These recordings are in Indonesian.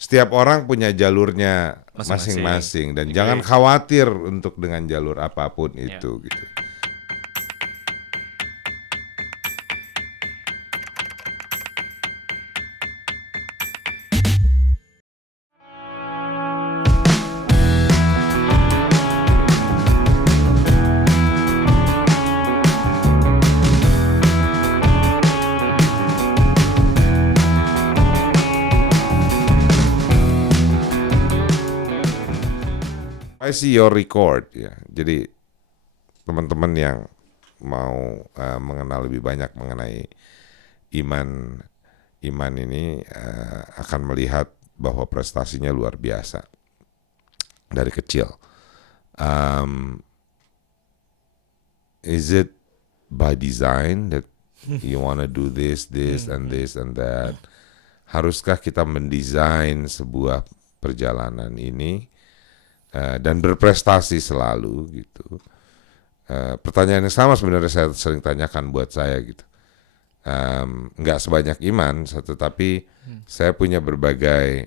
setiap orang punya jalurnya Masing-masing. masing-masing dan Agree. jangan khawatir untuk dengan jalur apapun Yeah. itu gitu. I see your record ya. Jadi teman-teman yang mau mengenal lebih banyak mengenai iman ini akan melihat bahwa prestasinya luar biasa dari kecil. Is it by design that you wanna do this and this and that? Haruskah kita mendesain sebuah perjalanan ini dan berprestasi selalu gitu? Pertanyaan yang sama sebenarnya saya sering tanyakan buat saya gitu. Nggak sebanyak iman, tetapi saya punya berbagai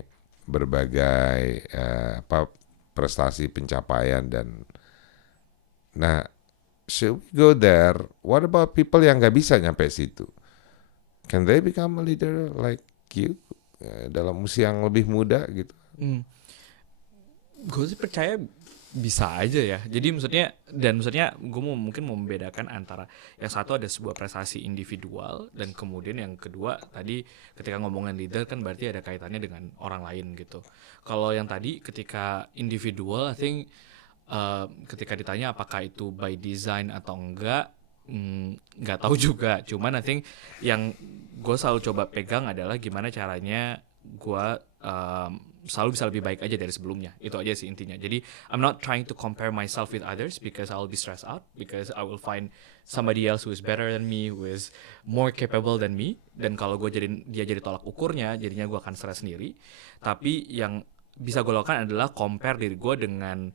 prestasi pencapaian dan nah should we go there? What about people yang nggak bisa nyampe situ? Can they become a leader like you dalam usia yang lebih muda gitu? Gue sih percaya bisa aja ya. Jadi maksudnya gue mungkin mau membedakan antara yang satu ada sebuah prestasi individual dan kemudian yang kedua tadi ketika ngomongin leader kan berarti ada kaitannya dengan orang lain gitu. Kalau yang tadi ketika individual, I think ketika ditanya apakah itu by design atau enggak, nggak tahu juga. Cuman I think yang gue selalu coba pegang adalah gimana caranya gue selalu bisa lebih baik aja dari sebelumnya. Itu aja sih intinya. Jadi I'm not trying to compare myself with others because I will be stressed out because I will find somebody else who is better than me, who is more capable than me. Dan kalau dia jadi tolak ukurnya, jadinya gue akan stres sendiri. Tapi yang bisa gue lakukan adalah compare diri gue dengan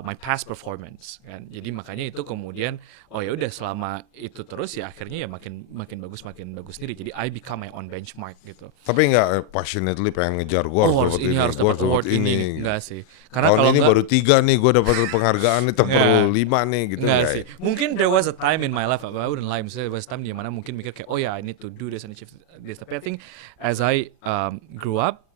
my past performance kan. Jadi makanya itu kemudian oh ya udah selama itu terus ya akhirnya ya makin bagus sendiri. Jadi I become my own benchmark gitu. Tapi nggak passionately pengen ngejar gue harus dapat award ini. Enggak sih. Karena tahun kalau ini baru 3 nih gue dapat penghargaan nih perlu 5 nih gitu. Enggak sih. Mungkin there was a time in my life I wouldn't lie. Misalnya there was a time di mana mungkin mikir kayak oh ya I need to do this and achieve this. Tapi I think as I grew up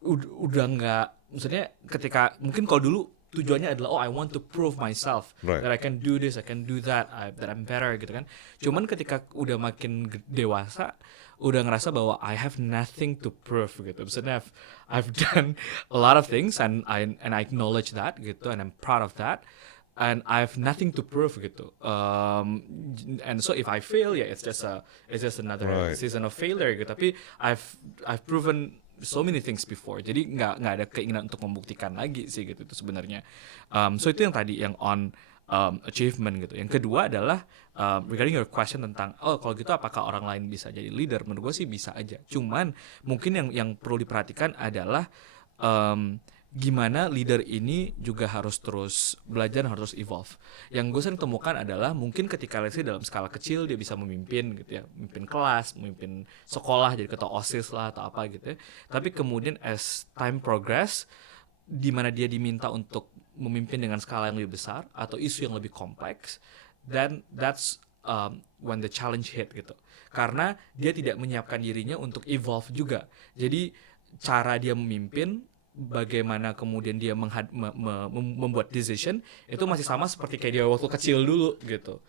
udah nggak, maksudnya ketika mungkin kalau dulu tujuannya adalah oh I want to prove myself that I can do this, I can do that, that I'm better gitu kan. Cuman ketika udah makin dewasa udah ngerasa bahwa I have nothing to prove gitu. Maksudnya I've done a lot of things and I acknowledge that gitu and I'm proud of that. And I have nothing to prove gitu. And so if I fail, yeah, it's just another season of failure gitu. Tapi I've proven so many things before. Jadi nggak ada keinginan untuk membuktikan lagi sih gitu itu sebenarnya. So itu yang tadi yang on achievement gitu. Yang kedua adalah regarding your question tentang kalau gitu apakah orang lain bisa jadi leader? Menurut gue sih bisa aja. Cuman mungkin yang perlu diperhatikan adalah gimana leader ini juga harus terus belajar, harus evolve. Yang gue sering temukan adalah mungkin ketika let's say dalam skala kecil dia bisa memimpin gitu ya, memimpin kelas, memimpin sekolah, jadi ketua OSIS lah atau apa gitu ya. Tapi kemudian as time progress, di mana dia diminta untuk memimpin dengan skala yang lebih besar atau isu yang lebih kompleks, then that's when the challenge hit gitu. Karena dia tidak menyiapkan dirinya untuk evolve juga. Jadi cara dia memimpin, bagaimana kemudian dia membuat decision itu masih sama seperti kayak dia waktu kecil dulu gitu,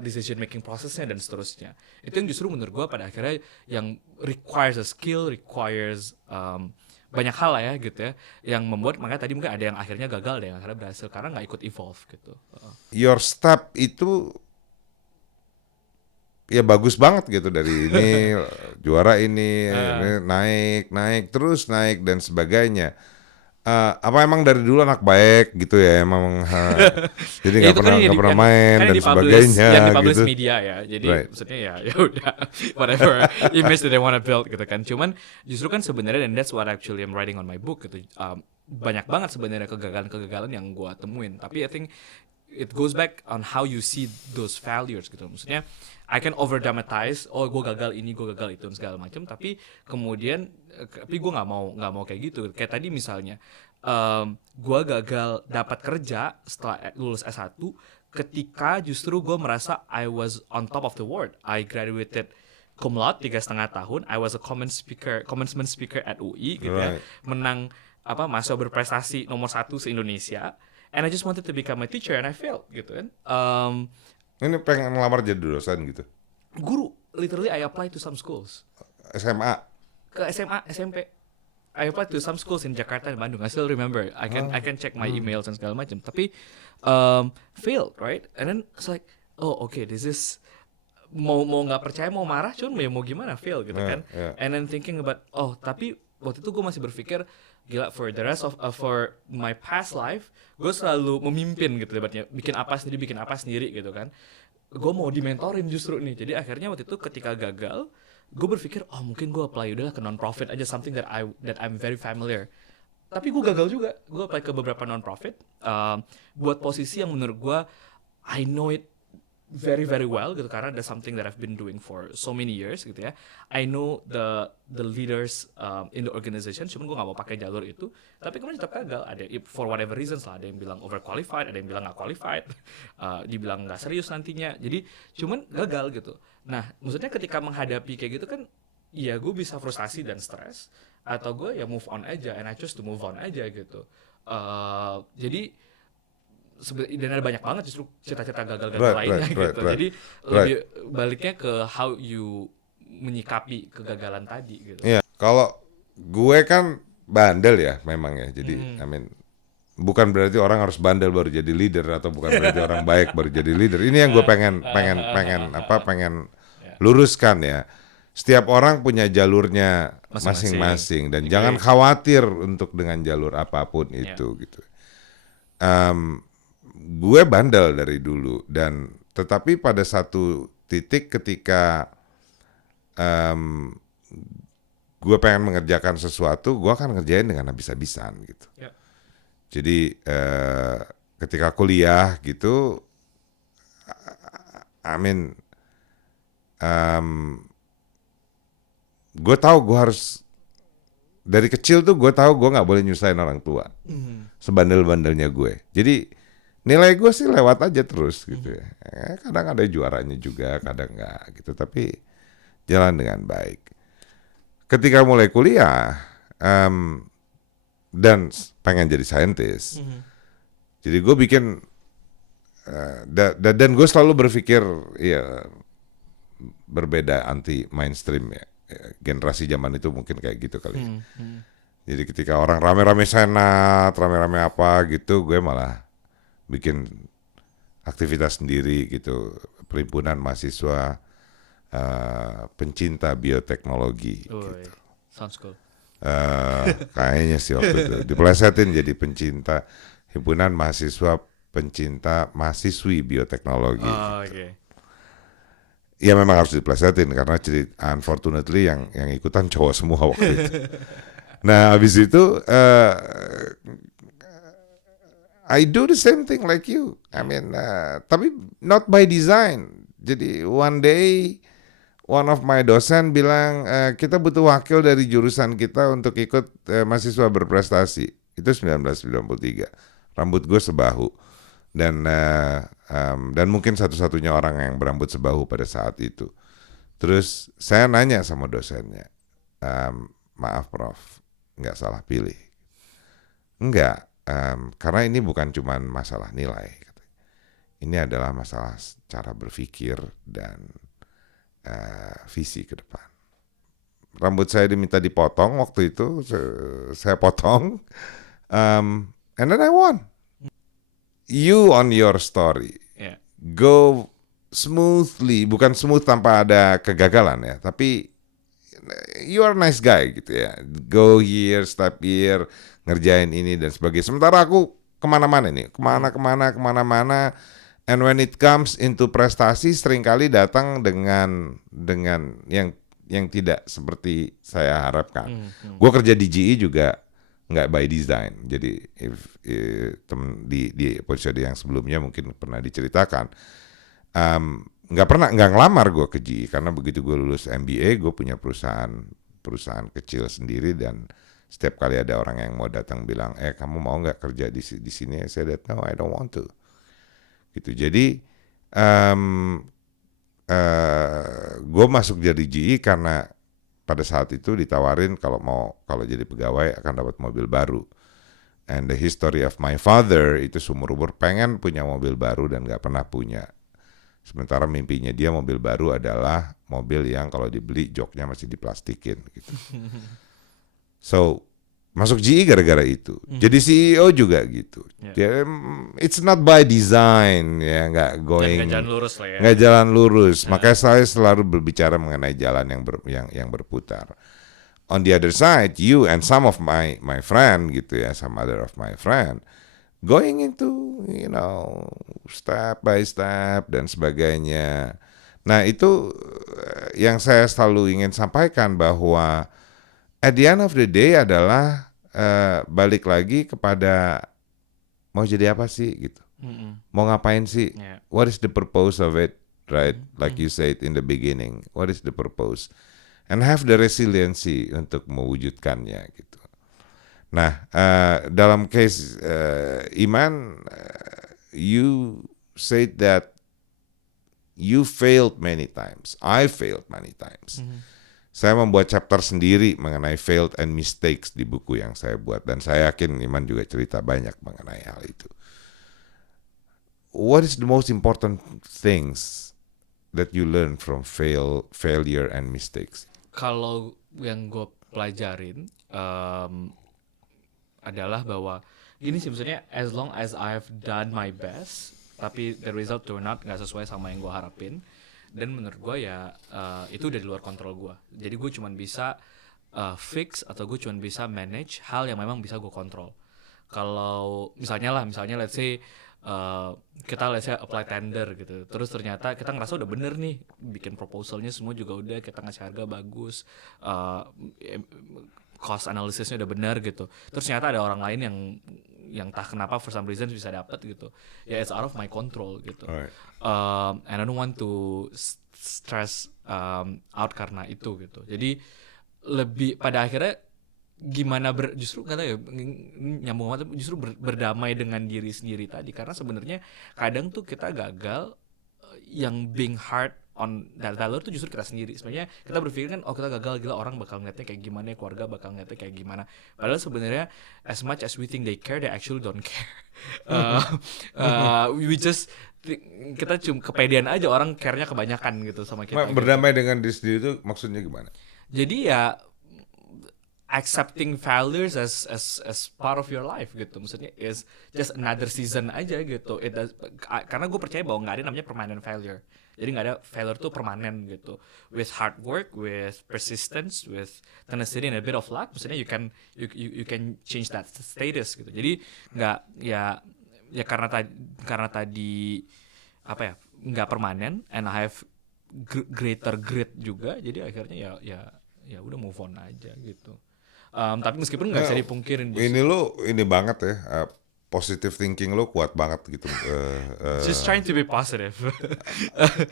decision making prosesnya dan seterusnya. Itu yang justru menurut gue pada akhirnya yang requires a skill, requires banyak hal lah ya gitu ya, yang membuat makanya tadi mungkin ada yang akhirnya gagal, ada yang akhirnya berhasil karena nggak ikut evolve gitu. Your step itu ya bagus banget gitu, dari ini juara ini naik terus naik dan sebagainya. Apa emang dari dulu anak baik gitu ya emang jadi nggak pernah main dan sebagainya yang dipublish gitu. Media ya, jadi maksudnya ya udah whatever image that they wanna build gitu kan. Cuman justru kan sebenarnya, and that's what actually I'm writing on my book gitu, banyak banget sebenarnya kegagalan yang gue temuin. Tapi I think it goes back on how you see those failures gitu. Maksudnya I can over dramatize, oh gue gagal ini, gue gagal itu, dan segala macam. Tapi kemudian, tapi gue nggak mau kayak gitu. Kayak tadi misalnya, gue gagal dapat kerja setelah lulus S1, ketika justru gue merasa I was on top of the world. I graduated cum laude 3,5 tahun. I was a commencement speaker at UI gitu ya. Menang mahasiswa berprestasi nomor 1 se-Indonesia. And I just wanted to become a teacher and I failed gitu kan. Ini pengen ngelamar jadi dosen gitu. Guru, literally I apply to some schools. SMA. Ke SMA, SMP. I applied to some schools in Jakarta and Bandung. I still remember. I can check my emails and segala macam. Tapi failed, right? And then it's like, oh okay, this is mau nggak percaya, mau marah, cuman mau gimana, fail gitu kan. And then thinking about, tapi waktu itu gue masih berpikir, gila, for the rest of for my past life, gue selalu memimpin gitu debatnya, bikin apa sendiri gitu kan. Gue mau dimentorin justru nih. Jadi akhirnya waktu itu ketika gagal, gue berpikir, mungkin gue apply udahlah ke non-profit aja, something that I'm very familiar. Tapi gue gagal juga. Gue apply ke beberapa non-profit, buat posisi yang menurut gue I know it very very well gitu, karena that's something that I've been doing for so many years gitu ya. I know the leaders in the organization, cuman gue nggak mau pakai jalur itu. Tapi kemudian tetap gagal. Ada for whatever reasons lah. Ada yang bilang overqualified, ada yang bilang nggak qualified, dibilang nggak serius nantinya. Jadi cuman gagal gitu. Nah, maksudnya ketika menghadapi kayak gitu kan, ya gue bisa frustasi dan stres, atau gue ya move on aja, and I choose to move on aja gitu. Jadi dan ada banyak banget justru cita-cita gagal-gagal lainnya gitu. Jadi lebih baliknya ke how you menyikapi kegagalan tadi gitu. Iya, kalau gue kan bandel ya memang ya. Jadi bukan berarti orang harus bandel baru jadi leader, atau bukan berarti orang baik baru jadi leader. Ini yang gue pengen luruskan ya. Setiap orang punya jalurnya masing-masing dan jangan khawatir untuk dengan jalur apapun itu gitu. Gue bandel dari dulu, dan tetapi pada satu titik ketika gue pengen mengerjakan sesuatu, gue akan ngerjain dengan habis-habisan gitu. Jadi ketika kuliah gitu, gue tahu gue harus, dari kecil tuh gue tahu gue nggak boleh nyusahin orang tua, sebandel-bandelnya gue. Jadi nilai gue sih lewat aja terus gitu ya. Kadang ada juaranya juga, kadang enggak gitu. Tapi jalan dengan baik. Ketika mulai kuliah dan pengen jadi saintis, jadi gue bikin dan gue selalu berpikir ya berbeda, anti mainstream ya. Generasi zaman itu mungkin kayak gitu kali. Jadi ketika orang rame-rame senat, rame-rame apa gitu, gue malah bikin aktivitas sendiri gitu, perhimpunan mahasiswa pencinta bioteknologi gitu. Sounds cool. Kayaknya sih waktu itu dipelesetin jadi pencinta, himpunan mahasiswa pencinta mahasiswi bioteknologi gitu. Ya memang harus dipelesetin karena unfortunately yang ikutan cowok semua waktu itu. Nah habis itu I do the same thing like you. Tapi not by design. Jadi one day one of my dosen bilang kita butuh wakil dari jurusan kita untuk ikut mahasiswa berprestasi. Itu 1993. Rambut gue sebahu dan mungkin satu-satunya orang yang berambut sebahu pada saat itu. Terus saya nanya sama dosennya, maaf Prof, nggak salah pilih? Enggak. Karena ini bukan cuma masalah nilai, ini adalah masalah cara berpikir dan visi ke depan. Rambut saya diminta dipotong waktu itu, saya potong, and then I won. You on your story, go smoothly, bukan smooth tanpa ada kegagalan ya, tapi you are a nice guy gitu ya. Go here, step here, ngerjain ini dan sebagainya. Sementara aku kemana-mana nih, kemana-mana. And when it comes into prestasi, seringkali datang dengan yang tidak seperti saya harapkan. Gue kerja di GE juga nggak by design. Jadi di episode yang sebelumnya mungkin pernah diceritakan, nggak ngelamar gue ke GE karena begitu gue lulus MBA gue punya perusahaan kecil sendiri, dan setiap kali ada orang yang mau datang bilang, kamu mau nggak kerja di sini? Saya said, no, I don't want to. Gitu. Jadi gue masuk jadi GE karena pada saat itu ditawarin kalau jadi pegawai akan dapat mobil baru. And the history of my father itu seumur-umur pengen punya mobil baru dan nggak pernah punya. Sementara mimpinya dia mobil baru adalah mobil yang kalau dibeli joknya masih diplastikin gitu. So masuk GE gara-gara itu. Jadi CEO juga gitu. Yeah. It's not by design ya, nggak jalan lurus lah ya. Nggak jalan lurus. Makanya saya selalu berbicara mengenai jalan yang berputar. On the other side, you and some of my friend gitu ya, some other of my friend going into step by step dan sebagainya. Nah itu yang saya selalu ingin sampaikan, bahwa at the end of the day adalah balik lagi kepada mau jadi apa sih gitu, mau ngapain sih, what is the purpose of it, right? Like you said in the beginning, what is the purpose, and have the resiliency untuk mewujudkannya gitu. Nah dalam case Iman, you said that you failed many times, I failed many times. Saya membuat chapter sendiri mengenai failed and mistakes di buku yang saya buat, dan saya yakin Iman juga cerita banyak mengenai hal itu. What is the most important things that you learn from failure and mistakes? Kalau yang gue pelajarin adalah bahwa gini sih, maksudnya as long as I've done my best tapi the result turn out nggak sesuai sama yang gue harapin, dan menurut gue ya itu udah di luar kontrol gue. Jadi gue cuma bisa fix atau gue cuma bisa manage hal yang memang bisa gue kontrol. Kalau misalnya let's say kita apply tender gitu, terus ternyata kita ngerasa udah bener nih, bikin proposalnya semua juga udah, kita ngasih harga bagus, cost analysisnya udah benar gitu, terus ternyata ada orang lain yang entah kenapa for some reason bisa dapat gitu, ya it's out of my control gitu. Right. And I don't want to stress out karena itu gitu. Jadi lebih pada akhirnya gimana justru kata ya nyambung banget, justru berdamai dengan diri sendiri tadi, karena sebenarnya kadang tuh kita gagal, yang being hard on that value tuh justru kita sendiri. Sebenarnya kita berpikir kan, kita gagal, gila orang bakal ngeliatnya kayak gimana, keluarga bakal ngeliatnya kayak gimana. Padahal sebenarnya as much as we think they care, they actually don't care. We just kita cuma kepedean aja, orang care-nya kebanyakan gitu sama kita. Berdamai dengan diri sendiri itu maksudnya gimana? Jadi ya accepting failures as part of your life gitu. Maksudnya is just another season aja gitu. Karena gue percaya bahwa nggak ada namanya permanent failure. Jadi nggak ada failure tuh permanen gitu. With hard work, with persistence, with tenacity and a bit of luck, maksudnya you can change that status gitu. Jadi nggak ya karena tadi apa ya, nggak permanen, and I have greater grit juga. Jadi akhirnya ya udah move on aja gitu. Tapi meskipun nggak bisa dipungkirin. Ini banget ya. Positive thinking lo kuat banget gitu. Just trying to be positive.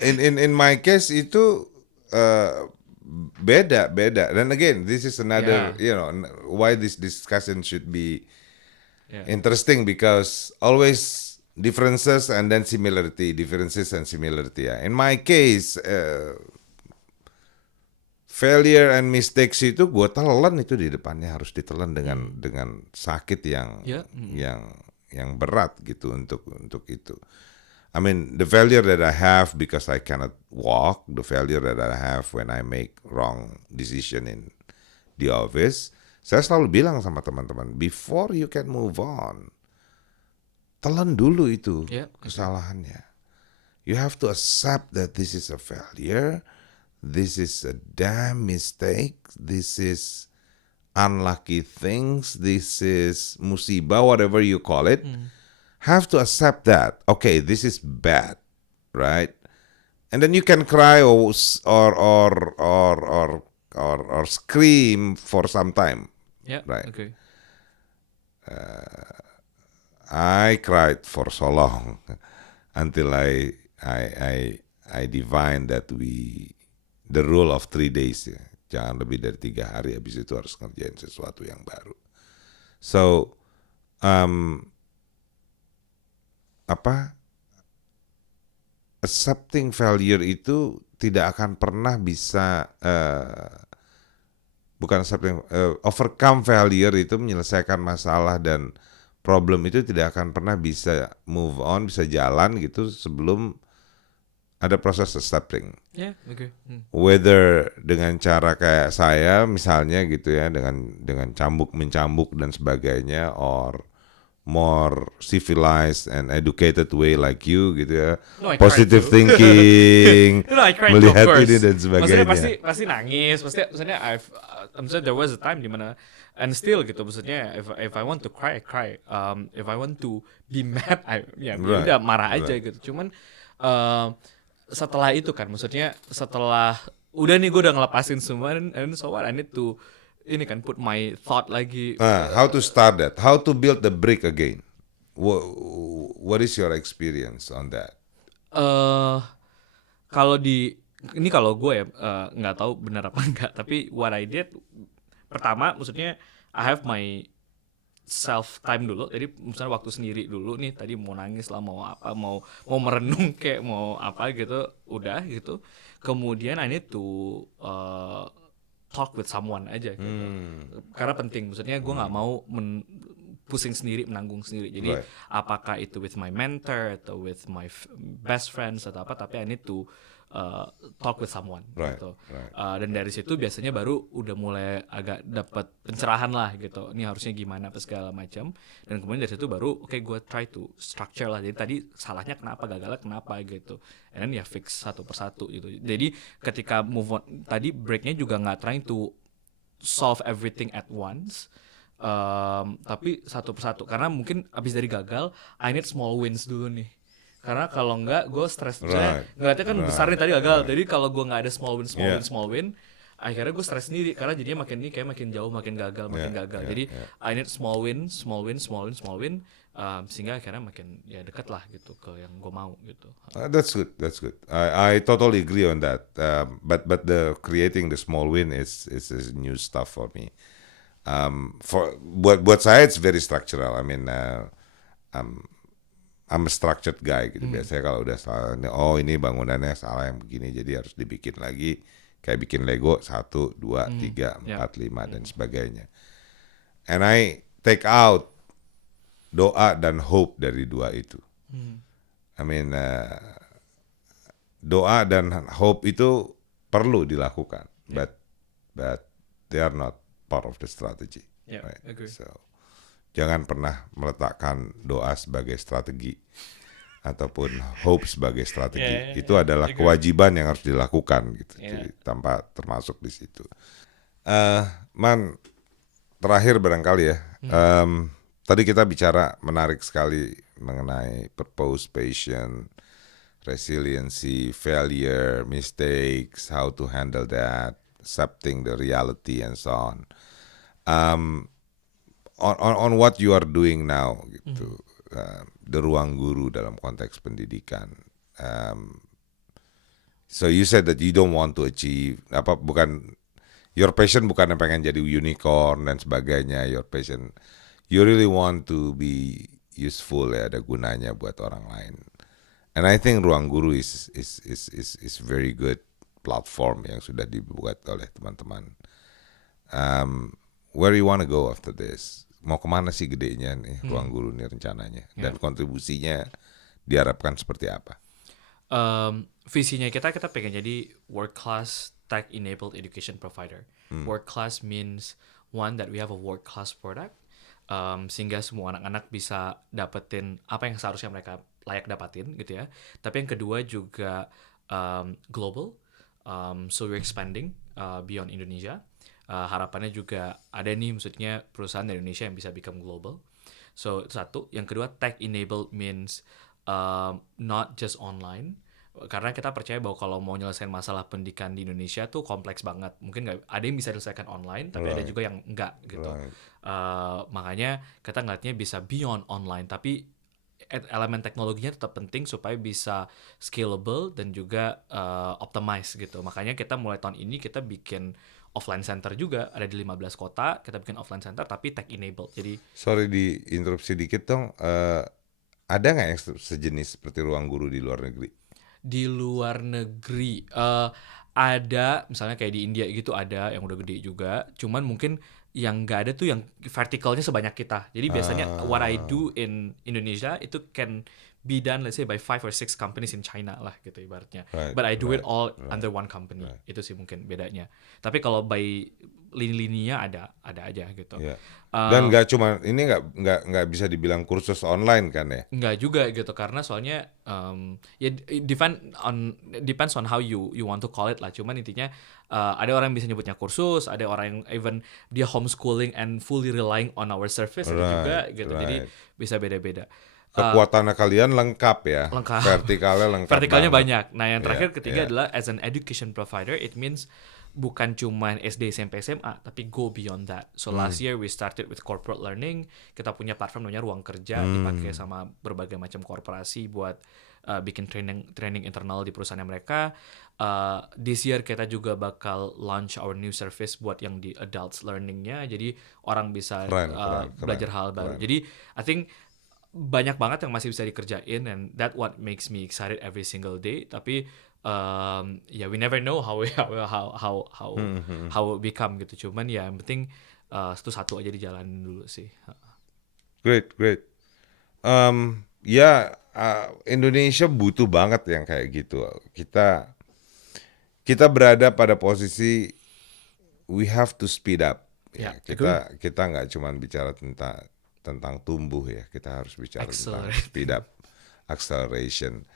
in my case itu beda. Dan again, this is another, why this discussion should be interesting, because always differences and then similarity, differences and similarity. Ya. In my case, failure and mistakes itu gue telan itu di depannya, harus ditelan dengan sakit yang berat gitu untuk itu. I mean, the failure that I have because I cannot walk, the failure that I have when I make wrong decision in the office, saya selalu bilang sama teman-teman, before you can move on, telan dulu itu kesalahannya. You have to accept that this is a failure, this is a damn mistake, this is unlucky things, this is musibah, whatever you call it. Have to accept that. Okay, this is bad, right? And then you can cry or scream for some time, right? Okay. I cried for so long until I divine that the rule of 3 days ya. Jangan lebih dari 3 hari, habis itu harus ngerjain sesuatu yang baru. So accepting failure itu tidak akan pernah bisa overcome failure itu menyelesaikan masalah dan problem itu tidak akan pernah bisa move on, bisa jalan gitu sebelum ada proses accepting. Yeah, okay. Whether dengan cara kayak saya misalnya gitu ya, dengan mencambuk dan sebagainya, or more civilized and educated way like you gitu ya, positive thinking, melihat ini dan sebagainya. Maksudnya pasti nangis, maksudnya maksudnya there was a time dimana and still gitu, maksudnya if I want to cry I cry, if I want to be mad udah marah aja gitu. Cuman setelah itu kan, maksudnya setelah udah nih gue udah ngelepasin semua, and so what I need to ini kan put my thought lagi. How to start that? How to build the brick again? What is your experience on that? Kalau gue ya nggak tahu benar apa enggak, tapi what I did pertama, maksudnya I have my self time dulu. Jadi misalnya waktu sendiri dulu nih, tadi mau nangis lah, mau apa, mau merenung kayak mau apa gitu, udah gitu. Kemudian I need to talk with someone aja gitu. Karena penting, maksudnya gue nggak mau pusing sendiri, menanggung sendiri. Jadi apakah itu with my mentor atau with my best friends atau apa, tapi I need to talk with someone gitu. Dan dari situ biasanya baru udah mulai agak dapat pencerahan lah gitu. Ini harusnya gimana apa segala macam. Dan kemudian dari situ baru gue try to structure lah. Jadi tadi salahnya kenapa, gagalnya kenapa gitu. And then ya fix satu persatu gitu. Jadi ketika move on tadi, breaknya juga nggak trying to solve everything at once. Tapi satu persatu, karena mungkin abis dari gagal I need small wins dulu nih, karena kalau enggak gue stres. Ngeliatnya kan besar nih tadi gagal, jadi kalau gue nggak ada small win, akhirnya gue stres sendiri, karena jadinya makin jauh, makin gagal. Jadi I need small win, sehingga akhirnya makin ya dekat lah gitu ke yang gue mau gitu. That's good. I totally agree on that. But the creating the small win is new stuff for me. Buat saya it's very structural. I mean, I'm a structured guy gitu. Biasanya kalau udah salah, ini bangunannya salah yang begini, jadi harus dibikin lagi, kayak bikin Lego 1, 2, 3, 4, 5 dan sebagainya. And I take out doa dan hope dari dua itu. I mean, doa dan hope itu perlu dilakukan, but they are not part of the strategy. Right? Agree. So, jangan pernah meletakkan doa sebagai strategi ataupun hope sebagai strategi. Itu adalah kewajiban yang harus dilakukan gitu. Jadi, tanpa termasuk di situ. Man, terakhir barangkali ya. Tadi kita bicara menarik sekali mengenai purpose, passion, resiliency, failure, mistakes, how to handle that, accepting the reality and so on. On what you are doing now gitu, the ruang guru dalam konteks pendidikan. So you said that you don't want to achieve your passion bukan pengen jadi unicorn dan sebagainya. Your passion, you really want to be useful ya, ada gunanya buat orang lain. And I think ruang guru is very good platform yang sudah dibuat oleh teman-teman. Where you wanna go after this? Mau kemana sih gedenya nih ruang guru nih rencananya? Dan kontribusinya diharapkan seperti apa? Visinya kita pengen jadi world class tech enabled education provider. World class means one that we have a world class product, sehingga semua anak-anak bisa dapetin apa yang seharusnya mereka layak dapatin gitu ya. Tapi yang kedua juga global, so we're expanding beyond Indonesia. Harapannya juga ada nih, maksudnya perusahaan dari Indonesia yang bisa become global. So satu, yang kedua tech enabled means not just online. Karena kita percaya bahwa kalau mau nyelesain masalah pendidikan di Indonesia tuh kompleks banget. Mungkin nggak ada yang bisa diselesaikan online, tapi ada juga yang enggak gitu. Makanya kita ngeliatnya bisa beyond online, tapi elemen teknologinya tetap penting supaya bisa scalable dan juga optimize gitu. Makanya kita mulai tahun ini kita bikin offline center juga, ada di 15 kota, kita bikin offline center tapi tech enabled. Jadi sorry diinterupsi dikit dong, ada nggak yang sejenis seperti Ruang Guru di luar negeri? Di luar negeri ada, misalnya kayak di India gitu ada yang udah gede juga, cuman mungkin yang nggak ada tuh yang vertikalnya sebanyak kita. Jadi biasanya what I do in Indonesia itu can be done let's say by 5 or 6 companies in China lah gitu ibaratnya. But I do it all under one company. Itu sih mungkin bedanya. Tapi kalau by lini-lininya ada aja gitu. Dan nggak cuma ini, nggak bisa dibilang kursus online kan ya? Nggak juga gitu, karena soalnya ya depends on how you want to call it lah. Cuman intinya ada orang yang bisa nyebutnya kursus, ada orang yang even dia homeschooling and fully relying on our service ada juga gitu. Jadi bisa beda-beda. Kekuatannya kalian lengkap ya. Lengkap. Vertikalnya banyak. Nah, yang terakhir ketiga adalah as an education provider, it means bukan cuma SD, SMP, SMA, tapi go beyond that. So last year we started with corporate learning. Kita punya platform namanya Ruang Kerja, dipakai sama berbagai macam korporasi buat bikin training internal di perusahaan mereka. This year kita juga bakal launch our new service buat yang di adults learningnya. Jadi orang bisa belajar hal baru. Jadi I think banyak banget yang masih bisa dikerjain, and that what makes me excited every single day. Tapi we never know how it become gitu. Cuman ya yang penting satu-satu aja dijalanin dulu sih. Great. Indonesia butuh banget yang kayak gitu. Kita berada pada posisi we have to speed up. Kita nggak cuma bicara tentang tumbuh ya, kita harus bicara tentang speed up, acceleration.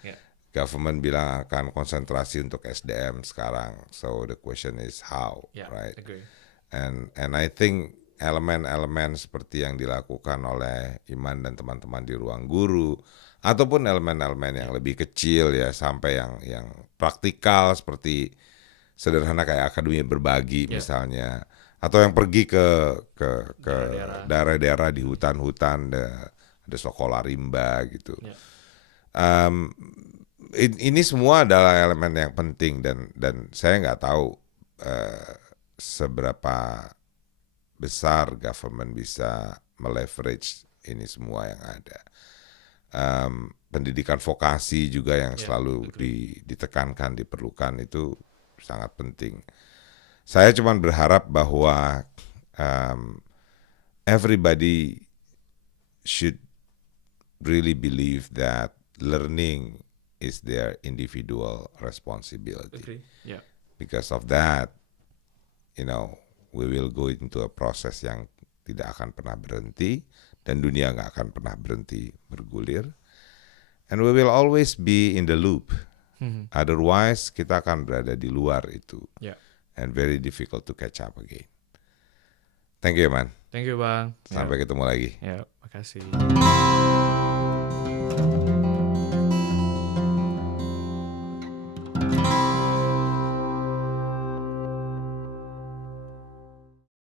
Government bilang akan konsentrasi untuk SDM sekarang, so the question is how, right? Agree. And I think elemen-elemen seperti yang dilakukan oleh Iman dan teman-teman di Ruang Guru, ataupun elemen-elemen yang lebih kecil ya, sampai yang praktikal seperti sederhana kayak akademi berbagi misalnya. Atau yang pergi ke daerah-daerah di hutan-hutan, ada sekolah rimba gitu. Ini semua adalah elemen yang penting, dan saya nggak tahu seberapa besar government bisa meleverage ini semua yang ada. Pendidikan vokasi juga yang selalu ditekankan, diperlukan, itu sangat penting. Saya cuma berharap bahwa everybody should really believe that learning is their individual responsibility. Because of that, we will go into a process yang tidak akan pernah berhenti, dan dunia nggak akan pernah berhenti bergulir. And we will always be in the loop. Otherwise, kita akan berada di luar itu. And very difficult to catch up again. Thank you, man. Thank you, Bang. Sampai ketemu lagi. Makasih.